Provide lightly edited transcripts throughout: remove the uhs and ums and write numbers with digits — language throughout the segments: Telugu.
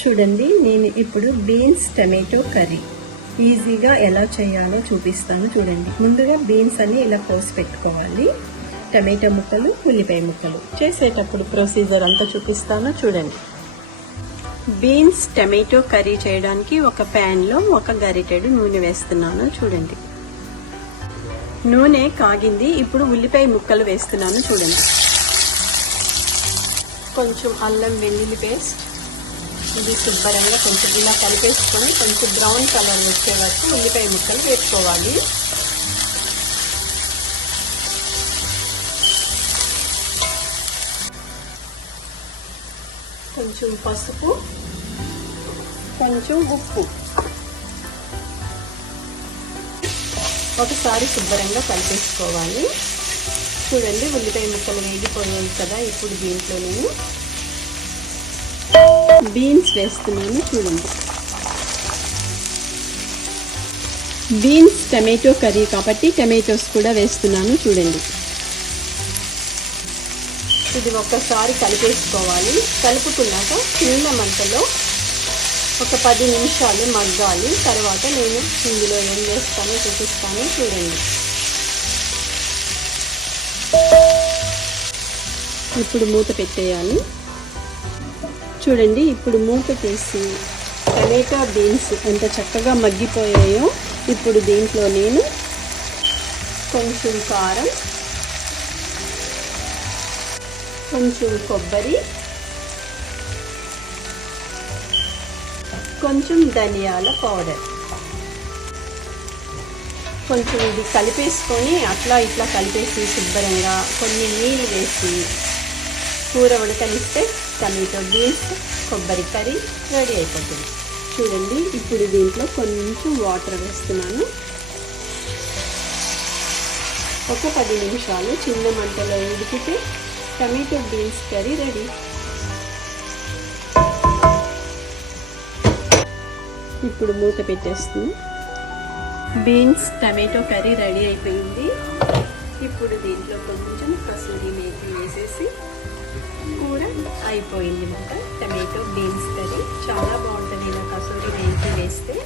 చూడండి, నేను ఇప్పుడు బీన్స్ టమాటో కర్రీ ఈజీగా ఎలా చేయాలో చూపిస్తాను. చూడండి, ముందుగా బీన్స్ అన్ని ఇలా కోసి పెట్టుకోవాలి. టమాటో ముక్కలు, ఉల్లిపాయ ముక్కలు. చేసేటప్పుడు ప్రొసీజర్ అంతా చూపిస్తాను. చూడండి, బీన్స్ టమాటో కర్రీ చేయడానికి ఒక ప్యాన్లో ఒక గరిటెడు నూనె వేస్తున్నాను. చూడండి, నూనె కాగింది. ఇప్పుడు ఉల్లిపాయ ముక్కలు వేస్తున్నాను. చూడండి, కొంచెం అల్లం వెల్లుల్లి పేస్ట్, ఇది శుభ్రంగా కొంచెం ఇలా కలిపేసుకొని కొంచెం బ్రౌన్ కలర్ వచ్చే వరకు ఉల్లిపాయ ముక్కలు వేసుకోవాలి. కొంచెం పసుపు, కొంచెం ఉప్పు, ఒకసారి శుభ్రంగా కలిపేసుకోవాలి. చూడండి, ఉల్లిపాయ ముక్కలు వేగిపోయాయి కదా. ఇప్పుడు దీంట్లో నేను బీన్స్ వేస్తున్నాను. చూడండి, బీన్స్ టమాటో కర్రీ కాబట్టి టమాటోస్ కూడా వేస్తున్నాను. చూడండి, ఇది ఒక్కసారి కలిపేసుకోవాలి. కలుపుకున్నాక చిన్న మంటలో ఒక 10 నిమిషాలు మగ్గాలి. తర్వాత నేను ఇందులో ఏం వేస్తానో చూపిస్తాను. చూడండి, ఇప్పుడు మూత పెట్టేయాలి. చూడండి, ఇప్పుడు మూత తీసి టమాటో బీన్స్ ఎంత చక్కగా మగ్గిపోయాయో. ఇప్పుడు దీంట్లో నేను కొంచెం కారం, కొంచెం కొబ్బరి, కొంచెం ధనియాల పౌడర్, కొంచెం ఇది కలిపేసుకొని అట్లా ఇట్లా కలిపేసి శుభ్రంగా కొన్ని నీళ్ళు వేసి కూర ఉడకనిస్తే టమాటో బీన్స్ కొబ్బరి కర్రీ రెడీ అయిపోతుంది. చూడండి, ఇప్పుడు దీంట్లో కొంచెం వాటర్ వేస్తున్నాను. ఒక 10 నిమిషాలు చిన్న మంటలో ఉడికితే టమాటో బీన్స్ కర్రీ రెడీ. ఇప్పుడు మూత పెట్టేస్తుంది. బీన్స్ టమాటో కర్రీ రెడీ అయిపోయింది. ఇప్పుడు దీంట్లో కొంచెం కసూరి మేతి వేసేసి కూర అయిపోయింది. మాట టమాటో బీన్స్ కర్రీ చాలా బాగుంటుంది ఇలా కసూరి మేతి వేస్తే.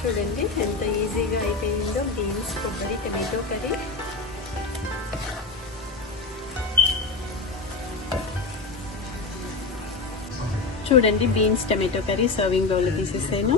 చూడండి ఎంత ఈజీగా అయిపోయిందో బీన్స్ కొబ్బరి టమాటో కర్రీ. చూడండి, beans tomato curry serving bowl తీసేసాను.